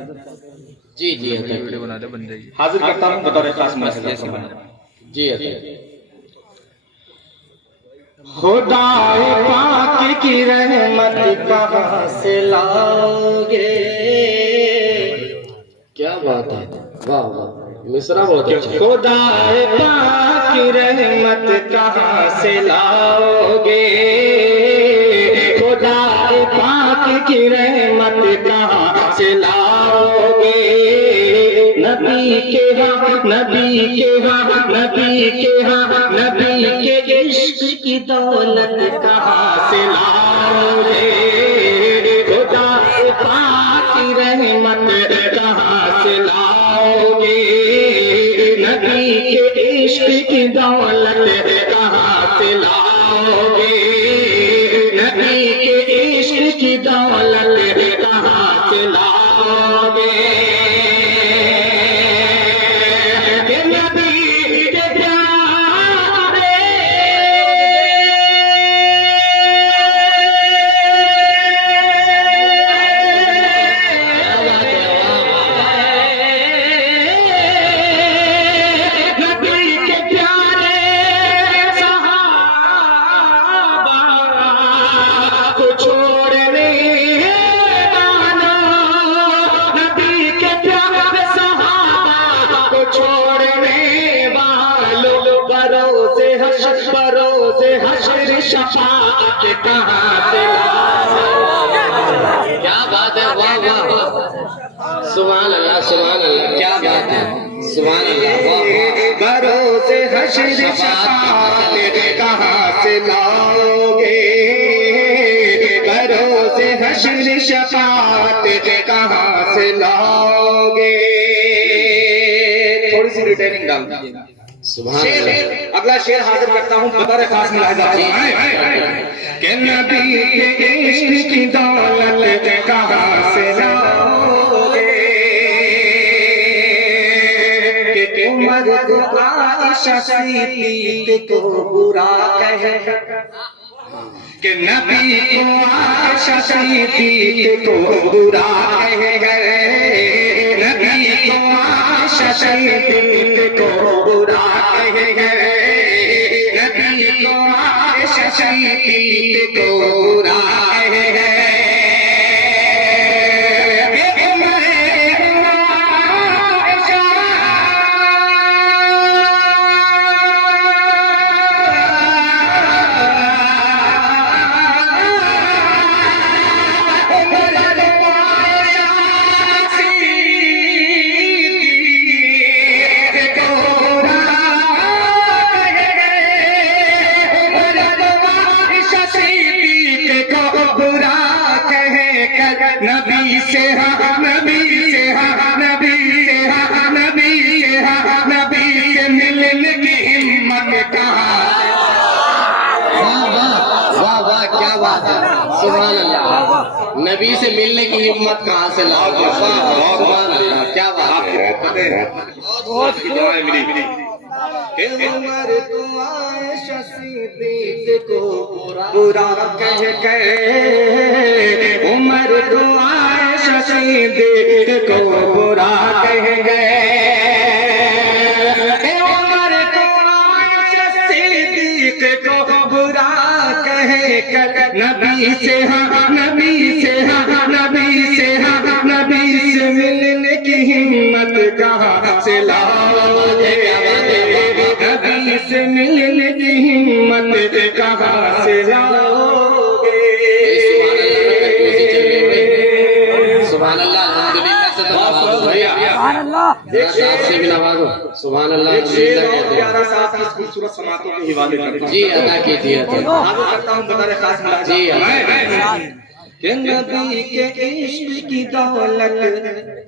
जी जी video बना दे बन जाएगी। हाजिर करता हूँ बतौर खास मसला जी खुदाए पाक की रहमत कहाँ से लाओगे। क्या बात है, वाह वाह, मिसरा बहुत अच्छा। खुदाए पाक की रहमत कहाँ से लाओगे। खुदाए पाक की रहमत कहाँ से लाओगे। नबी के हाँ नबी के हाँ नबी के हाँ नबी के इश्क की दौलत कहाँ से लाओगे। खुदा पाक की रहमत कहाँ से लाओगे। नबी के इश्क की दौलत कहाँ से लाओगे। नबी के इश्क की दौलत कहाँ से लाओगे। शफाअत कहाँ से लाओगे। क्या बात है, वाह वाह, सुभान अल्लाह सुभान अल्लाह, क्या बात है, सुभान अल्लाह, वाह। बरोज़े हश्र शफाअत कहाँ से लाओगे। बरोज़े हश्र शफाअत कहाँ से लाओगे। थोड़ी सी रिटेनिंग डाल दीजिए। सुभान अल्लाह। अगला शेर हाजिर करता हूँ बतौर खास मुलाहिजा कि नबी के इश्क की दौलत कहाँ से लाओगे। कि उमर को आयशा सिद्दीक़ को बुरा कहे। कि नबी को आयशा सिद्दीक़ को बुरा कहे। नबी को आयशा सिद्दीक़ को बुरा कहे। नबी को आयशा सिद्दीक़ को बुरा कहे। नबी से हाँ नबी से हाँ नबी से हाँ नबी से हाँ नबी से मिलने की हिम्मत कहाँ। वाह वाह वाह वाह, क्या बात है, सुभान अल्लाह। नबी से मिलने की हिम्मत कहाँ से लाओगे, वाह सुभान अल्लाह, क्या बात है। उमर को आयशा सिद्दीक़ को बुरा कह गए। उमर को आयशा सिद्दीक़ को बुरा कह गए। उमर को आयशा सिद्दीक़ को बुरा कह कर नबी से हाँ नबी से हाँ नबी से हाँ नबी से मिलने की हिम्मत कहाँ से लाओगे। नबी से मिलने की हिम्मत कहाँ से लाओगे। सुभान अल्लाह, अल्हम्दुलिल्लाह से तो नवाजो भैया, सुभान अल्लाह से भी नवाजो, सुभान अल्लाह। एक शेर और प्यारा सा इस खूबसूरत समातों के हवाले करता हूँ। जी अदा कीजिए, हाजिर करता हूँ बतौर खास मुलाहिजा। जी अदा। कि नबी के इश्क की दौलत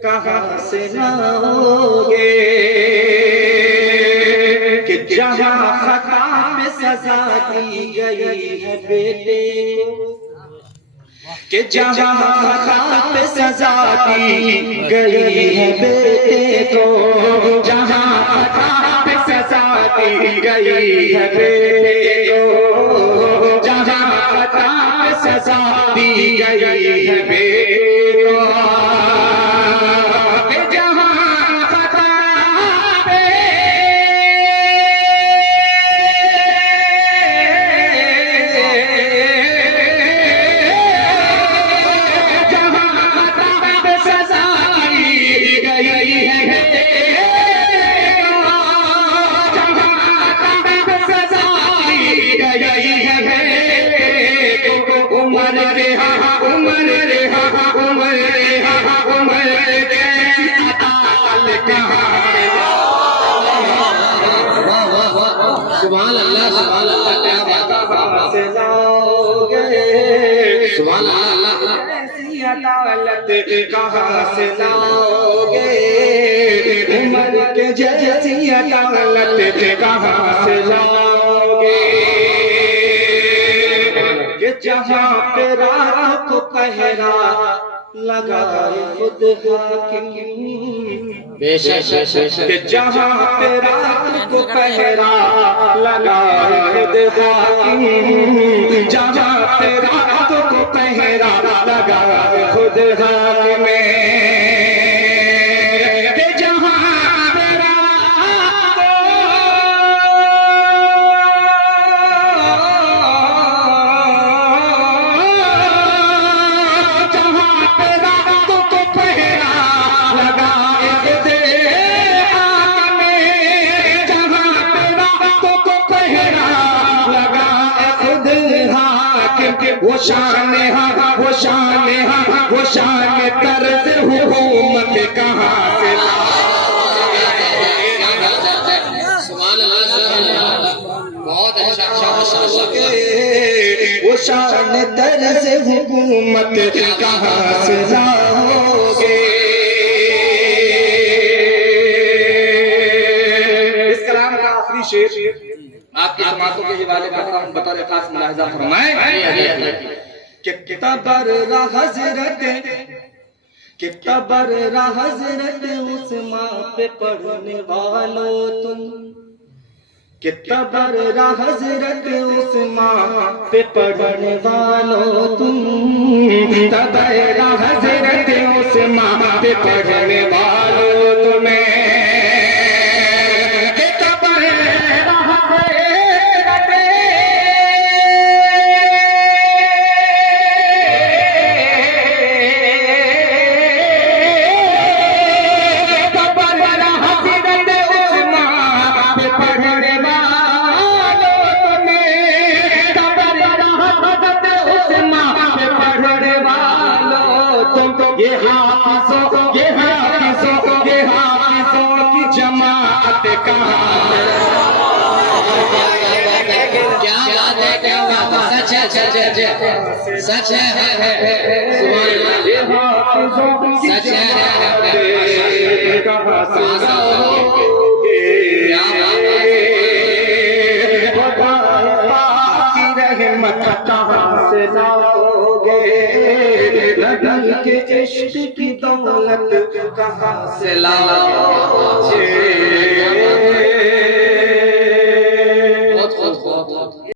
कहाँ से लाओगे। कि जहाँ खता पे सजा दी गई है बेटे को। कि जहाँ खता पे सजा दी गई है बेटे को। जहाँ खता पे सजा दी गई है बेटे को। जहाँ खता पे सजा दी गई है बेटे को। गई है उमर रे उमर रे उमर रे उमर कैसी अदालत कहाँ सुभान अल्लाह क्या बात से लाओगे सुभान अल्लाह ऐसी अदालत कहाँ से लाओगे उमर के जैसी अदालत कहाँ से लाओगे कि जहाँ पे रात को पहरा लगाए खुद हाकिम बेशक कि जहाँ पे रात को पहरा लगाए खुद हाकिम जहाँ पे रात को पहरा लगाए खुद हाकिम कि जहाँ पे रात को पहरा लगाए खुद हाकिम जहाँ पे रात को पहरा लगाए खुद हाकिम वो शान तर्ज हुकूमत कहाँ से सुभान अल्लाह बहुत अच्छा वो शान तर्ज हुकूमत कहाँ से लाओगे इस कलाम का आखिरी शेर आपकी समातों के हवाले करता हूँ बतौर खास मुलाहिजा फरमाएं कि तबर हजरत उस माँ पे पढ़ने वालों तुम कि तबर हजरत उस माँ पे पढ़ने वालों तुम तबर हजरत उस माँ पे पढ़ने वालों तुम्हें ये हाफिजों की जमात कहाँ क्या बात है सच है सुभान अल्लाह सच है कहाँ से रहमत कहाँ से लाओगे नबी के इश्क की दौलत कहाँ से लाओगे